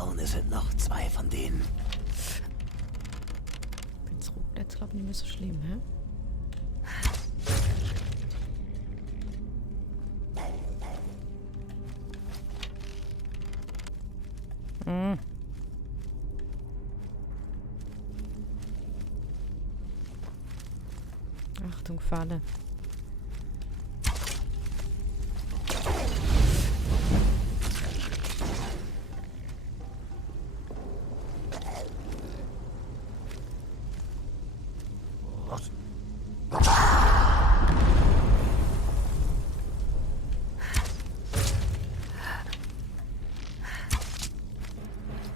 vorne sind noch 2 von denen. Jetzt ruckt jetzt, glaube ich, nicht mehr so schlimm, hä? Achtung, Falle.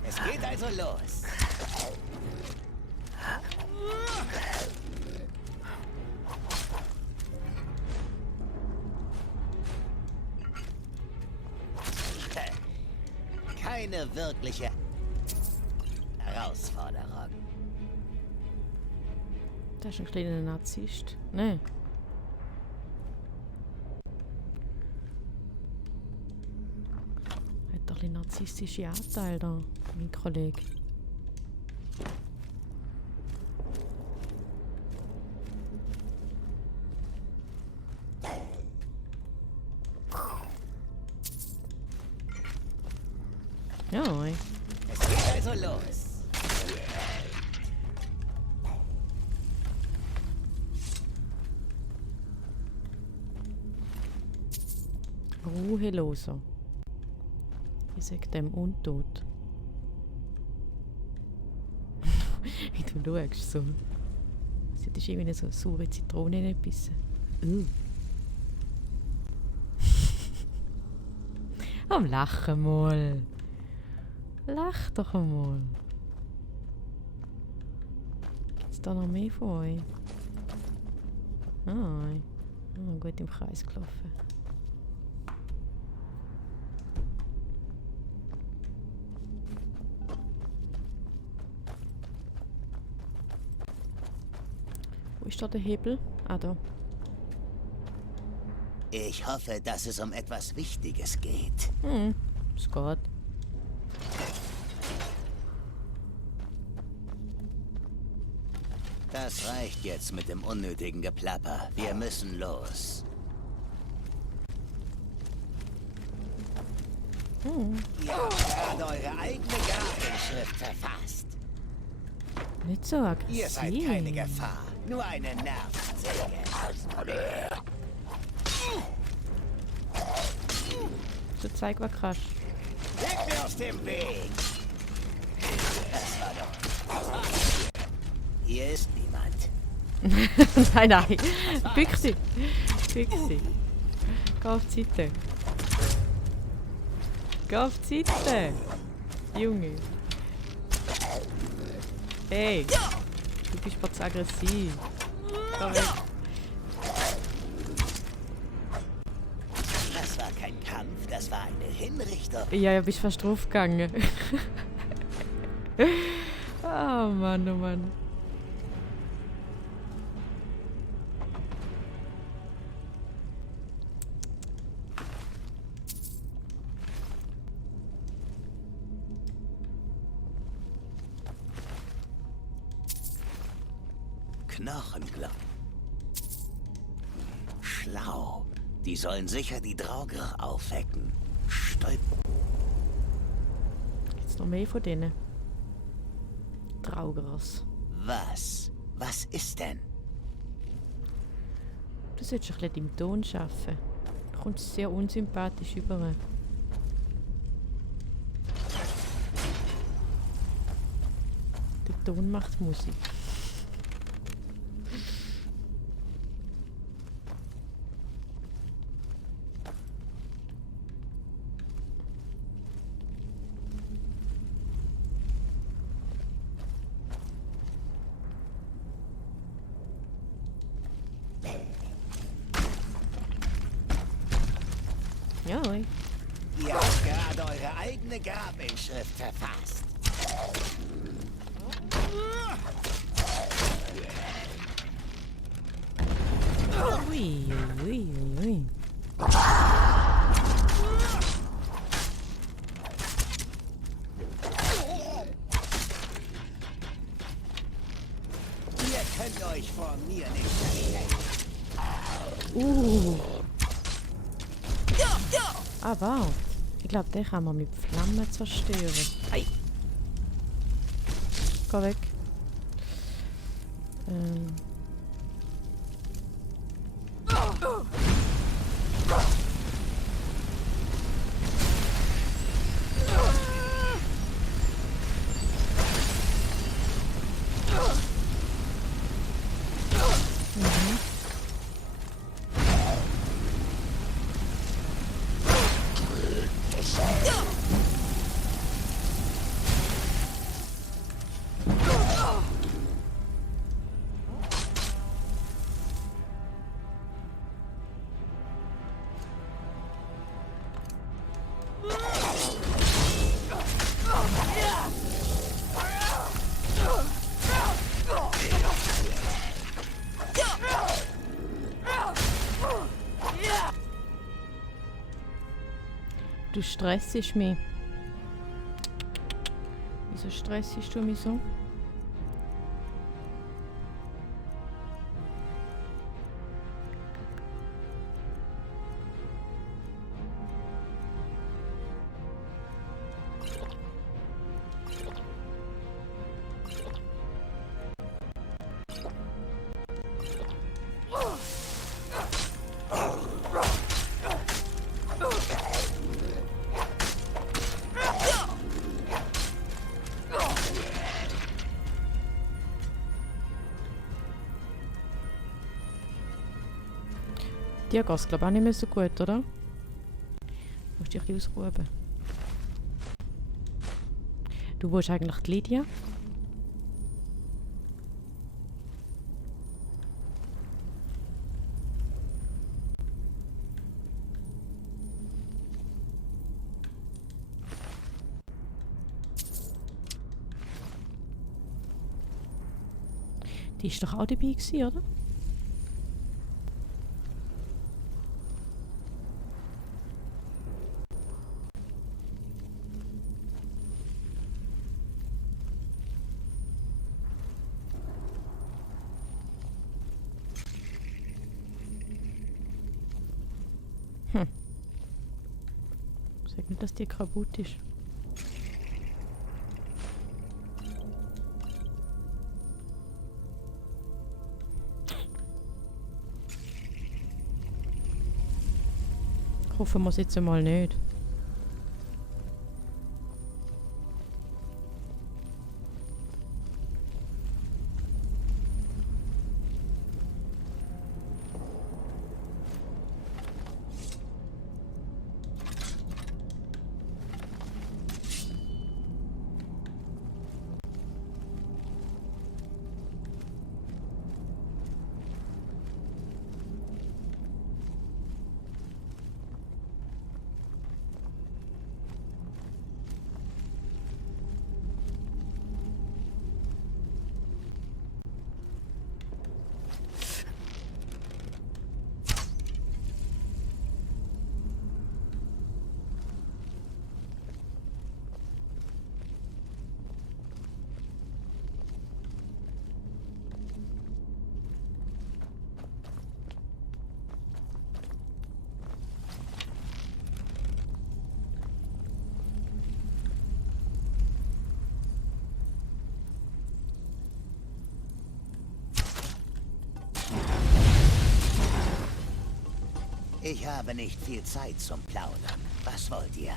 Es geht also los. Keine wirkliche Herausforderung. Das ist ein kleiner Narzisst. Nein. Hat doch ein bisschen narzisstische Anteile da, mein Kollege. Ja, ey. Es geht also los. Ruheloser. Ich sag dem Untot. Wie du schaust so. Sie hat irgendwie so saure Zitrone reingebissen. Am Lachen mal. Lach doch einmal. Gibt's da noch mehr von euch? Gut im Kreis gelaufen. Wo ist da der Hebel? Ah, da. Ich hoffe, dass es um etwas Wichtiges geht. Es geht. Das reicht jetzt mit dem unnötigen Geplapper. Wir müssen los. Ihr habt gerade eure eigene Gabenschrift verfasst. Nicht so aggressiv. Ihr seid keine Gefahr, nur eine Nervensäge. So, zeig, was kannst. Weg mir aus dem Weg! Das war doch... Hier ist niemand. Nein, nein. Bück dich. Bück dich. Geh auf die Seite. Geh auf die Seite. Junge. Hey. Du bist mal zu aggressiv. Geh weg. Das war kein Kampf, das war eine Hinrichtung. Ja, bist fast draufgegangen. Oh Mann, oh Mann. Knochenglocken. Schlau. Die sollen sicher die Draugr aufwecken. Gibt's noch mehr von denen? Traugras. Was? Was ist denn? Du solltest ein bisschen im Ton arbeiten. Du kommst sehr unsympathisch über. Der Ton macht Musik. Ja, oi. Ihr habt gerade eure eigene Grabinschrift verfasst. Ui, ui, ui. euch vor mir nicht versteckt. Ah, wow. Ich glaube, den kann man mit Flammen zerstören. Ei. Geh weg. Du stressst mich. Wieso stressst du mich so? Dir geht es, glaube ich, auch nicht mehr so gut, oder? Du musst dich ein bisschen ausruhen. Du willst eigentlich die Lydia? Die ist doch auch dabei gewesen, oder? Sag nicht, dass die kaputt ist. Hoffen wir es jetzt einmal nicht. Ich habe nicht viel Zeit zum Plaudern. Was wollt ihr?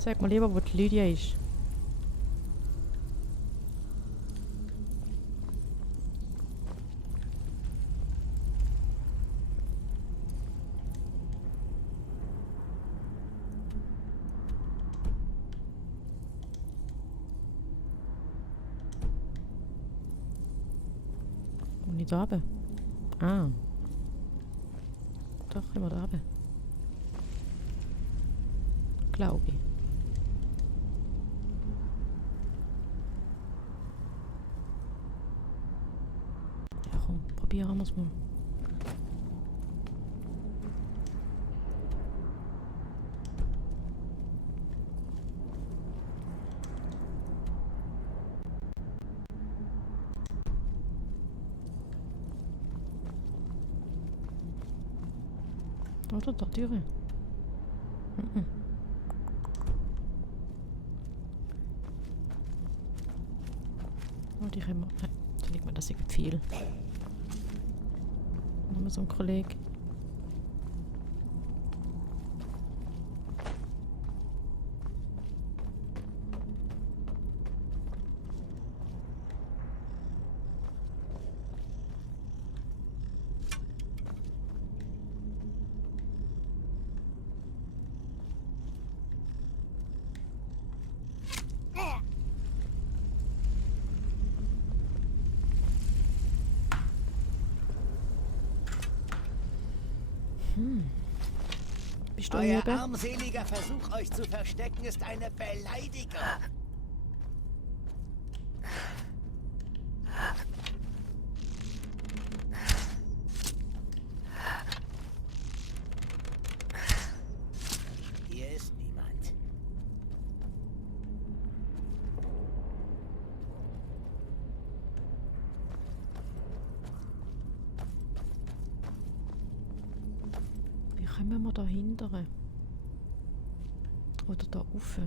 Sag mal lieber, wo die Lydia ist. Und nicht da oben. Ah. Doch, immer da oben. glaube ich. Ja komm, probieren wir es mal. Oder da Türe. Mhm. Oh, die können wir... Nein, da liegt mir das irgendwie viel. Nochmal so ein Kollege. Bist du Euer oben? armseliger Versuch, euch zu verstecken, ist eine Beleidigung. Hier ist niemand. Wie kommen wir da hinten? Oder da rauf?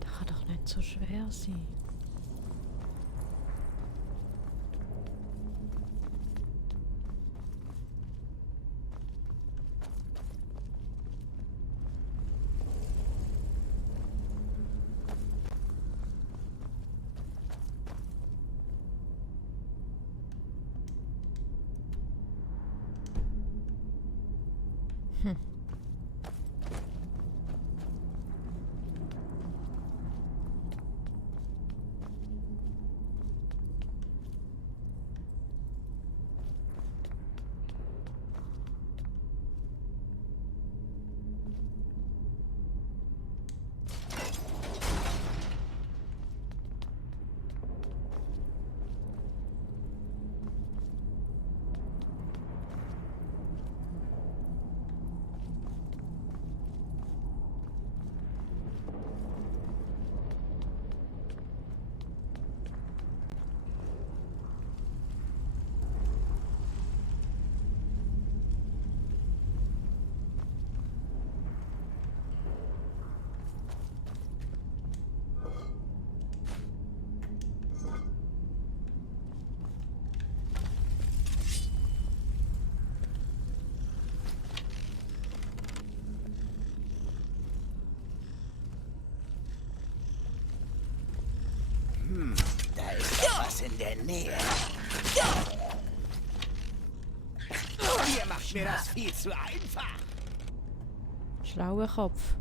Das kann doch nicht so schwer sein. Da ist doch was in der Nähe. Ihr macht mir das viel zu einfach. Schlauer Kopf.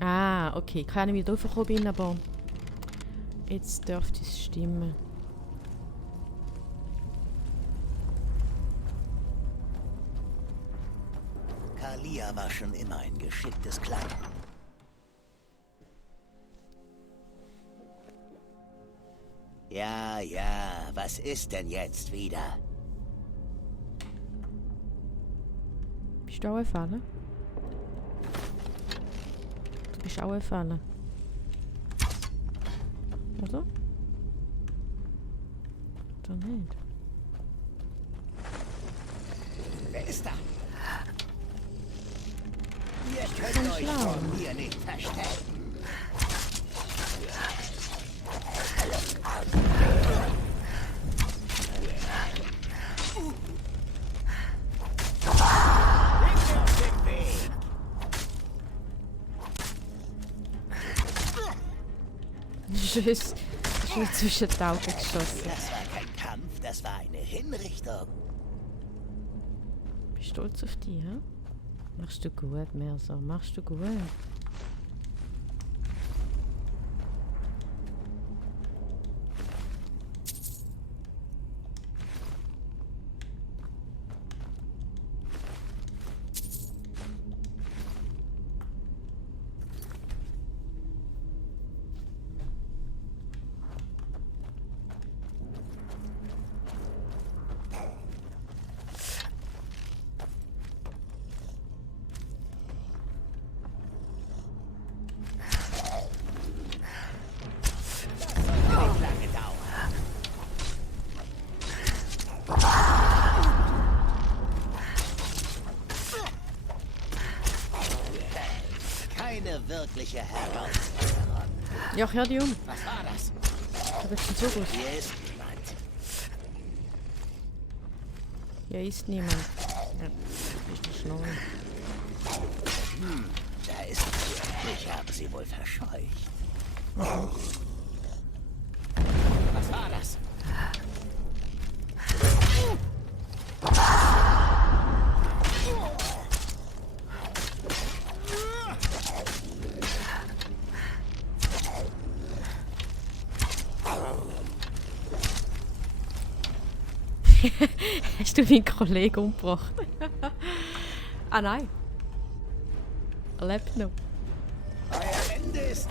Ah, okay. Kann ich wieder raufgekommen bin, aber jetzt dürfte es stimmen. Lia war schon immer ein geschicktes Kleid. Ja, ja, was ist denn jetzt wieder? Bist du auch gefallen? Du bist auch gefallen. Oder? Oder nicht? Wer ist da? Ihr könnt euch von mir nicht verstecken. Tschüss. Schon zwischen die Augen geschossen. Das war kein Kampf, das war eine Hinrichtung. Bist du stolz auf dich, hä? Machst du gut, Mersa. Machst du gut. Nicht lange dauern. Keine wirkliche Herausforderung. Ja, ich höre dich um. Was war das? Du bist schon so gut. Hier ist niemand. Hier ist niemand. Ja, bist du schnell. Da ist sie. Ich habe sie wohl verscheucht. Was war das? Hast du meinen Kollegen umgebracht? Ah nein. Er lebt noch. Euer Ende ist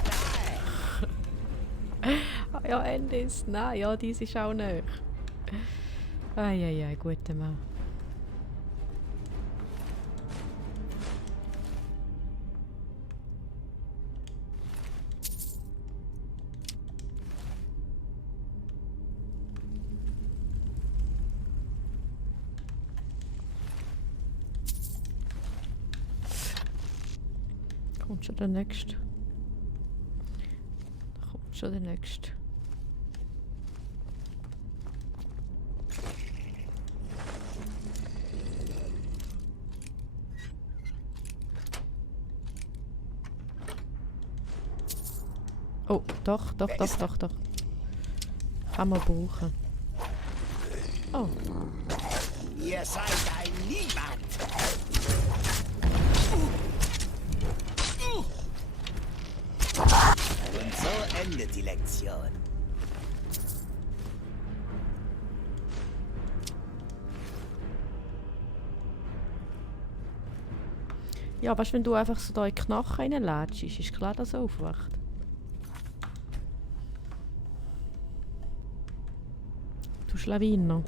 nahe. Ja, Ende ist nein. Ja, dies ist auch nicht. Eieiei, guter Mann. Kommt schon der Nächste. Da kommt schon der Nächste. Oh, doch. Kann man brauchen. Oh, Ihr seid ein Niemand. Und so endet die Lektion. ja, weißt du, wenn du einfach so da in die Knochen reinlätschst, ist klar, dass er aufwacht. Du Schlawiner.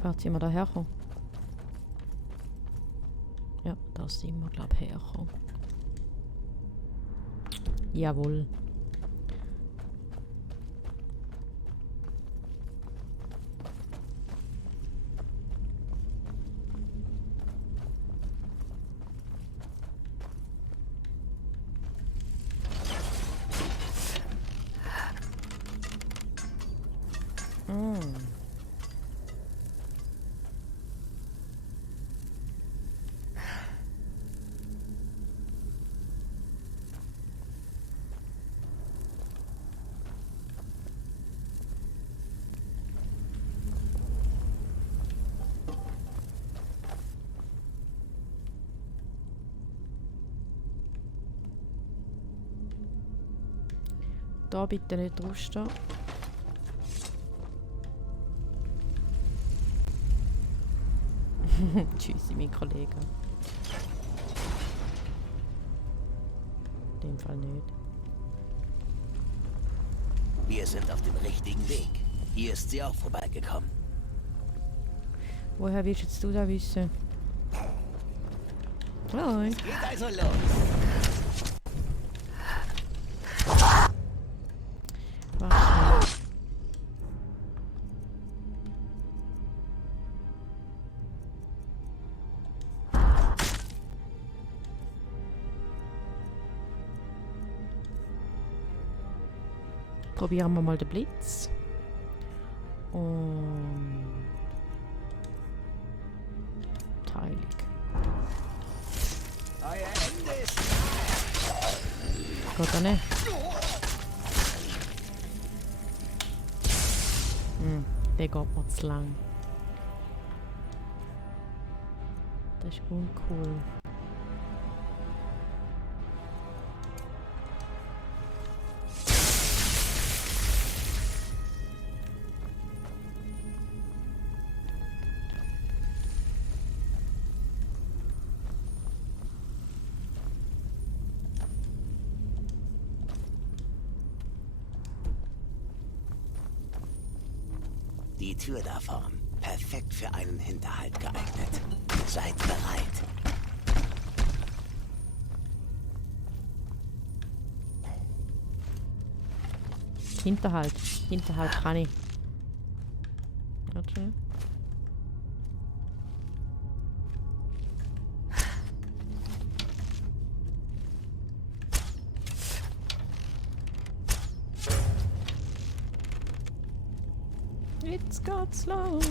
Warte, sind wir da hergekommen? Ja, da sind wir, glaube ich, hergekommen. Jawohl. Da bitte nicht draufstehen. Tschüssi, mein Kollege. In dem Fall nicht. Wir sind auf dem richtigen Weg. Hier ist sie auch vorbeigekommen. Woher willst jetzt du da wissen? Nein. Geht also los. Warte. Probieren wir mal den Blitz. Und teilig. Euer Ende ist Geht er nicht? Der geht mir zu lang. Das ist uncool. die Tür da vorn. Perfekt für einen Hinterhalt geeignet. Seid bereit. Hinterhalt. Hinterhalt kann ich. Warte. Jetzt geht's los.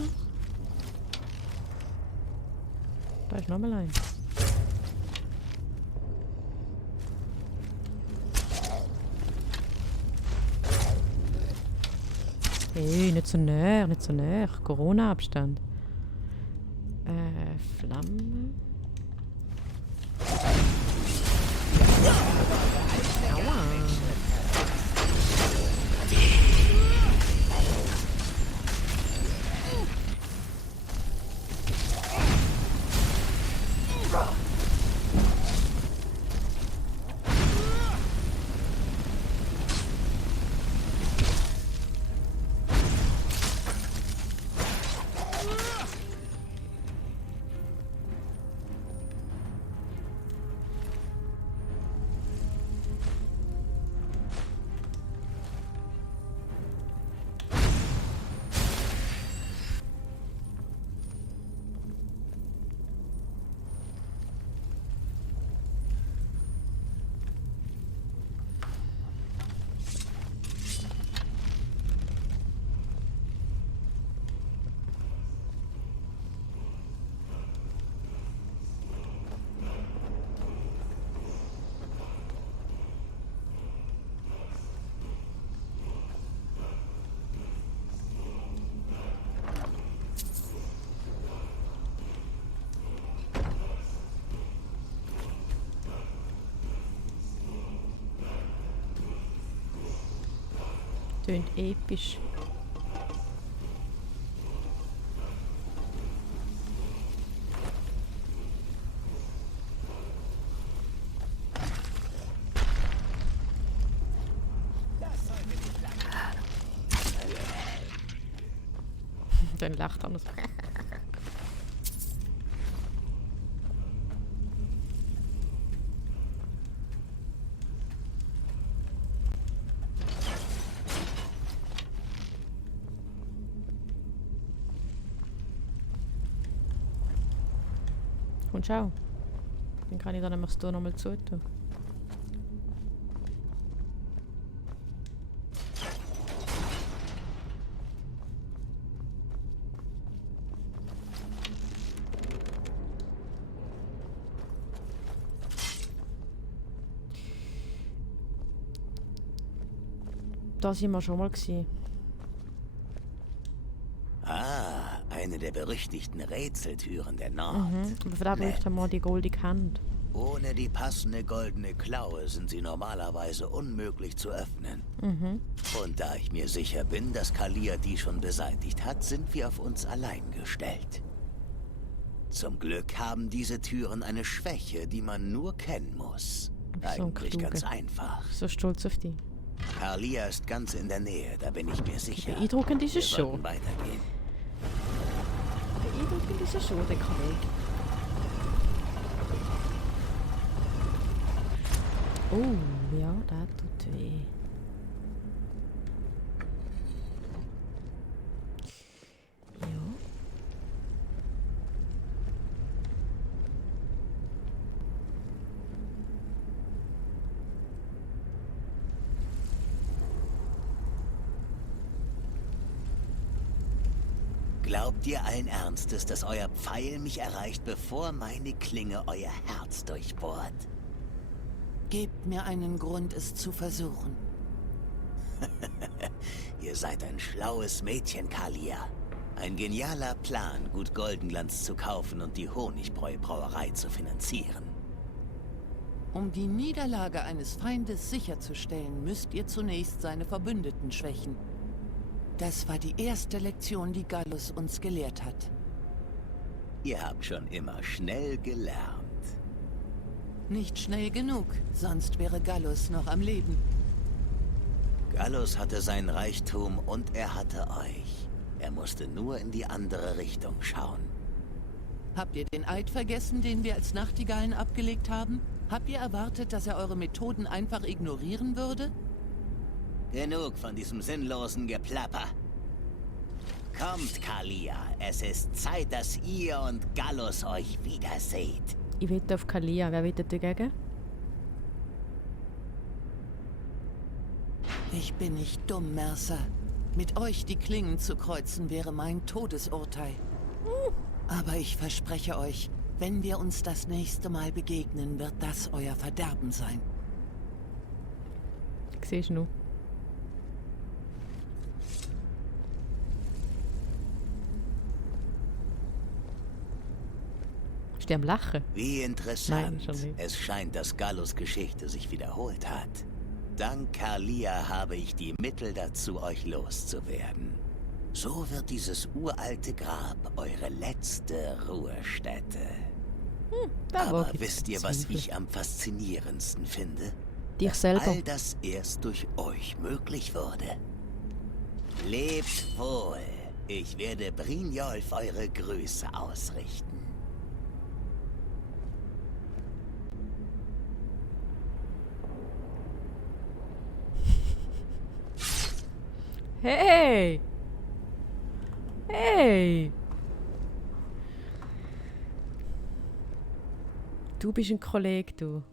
Da ist nochmal ein. Hey, nicht so näher, nicht so näher. Corona-Abstand. Flamme. Aua. Tönt episch. Dann lacht er noch so. Und schau. Dann kann ich dann nämlich das Tor nochmal zutun. Da sind wir schon mal gewesen. Ah, eine der berüchtigten Rätseltüren der Nord. Aber für das bräuchten wir die goldige Hand. Ohne die passende goldene Klaue sind sie normalerweise unmöglich zu öffnen. Und da ich mir sicher bin, dass Kalia die schon beseitigt hat, sind wir auf uns allein gestellt. Zum Glück haben diese Türen eine Schwäche, die man nur kennen muss. Eigentlich ganz einfach. So stolz auf dich. Kalia ist ganz in der Nähe, da bin ich mir sicher. Beeindruckend ist Wir es sollten schon. weitergehen. Beeindruckend ist es schon, der Kollege. Oh, ja, das tut weh. Ja. Glaubt ihr allen Ernstes, dass euer Pfeil mich erreicht, bevor meine Klinge euer Herz durchbohrt? Gebt mir einen Grund, es zu versuchen. Ihr seid ein schlaues Mädchen, Kalia. Ein genialer Plan, gut Goldenglanz zu kaufen und die Honigbräu-Brauerei zu finanzieren. Um die Niederlage eines Feindes sicherzustellen, müsst ihr zunächst seine Verbündeten schwächen. Das war die erste Lektion, die Gallus uns gelehrt hat. Ihr habt schon immer schnell gelernt. Nicht schnell genug, sonst wäre Gallus noch am Leben. Gallus hatte seinen Reichtum und er hatte euch. Er musste nur in die andere Richtung schauen. Habt ihr den Eid vergessen, den wir als Nachtigallen abgelegt haben? Habt ihr erwartet, dass er eure Methoden einfach ignorieren würde? Genug von diesem sinnlosen Geplapper. Kommt, Kalia. Es ist Zeit, dass ihr und Gallus euch wiederseht. Ich wette auf Kalia. Wer wettet dagegen? Ich bin nicht dumm, Mercer. Mit euch die Klingen zu kreuzen wäre mein Todesurteil. Aber ich verspreche euch, wenn wir uns das nächste Mal begegnen, wird das euer Verderben sein. Siehst du noch? Ist der am Lachen? Wie interessant. Nein, schon nicht. Es scheint, dass Gallus Geschichte sich wiederholt hat. Dank Kalia habe ich die Mittel dazu, euch loszuwerden. So wird dieses uralte Grab eure letzte Ruhestätte. Da Aber wage wisst ihr, zu was zweifeln. ich am faszinierendsten finde? Dich selber. All das erst durch euch möglich wurde. Lebt wohl. Ich werde Brynjolf eure Grüße ausrichten. Hey! Hey! Du bist ein Kollege, du.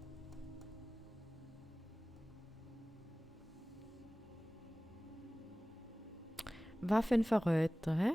Was für ein Verräter, hä?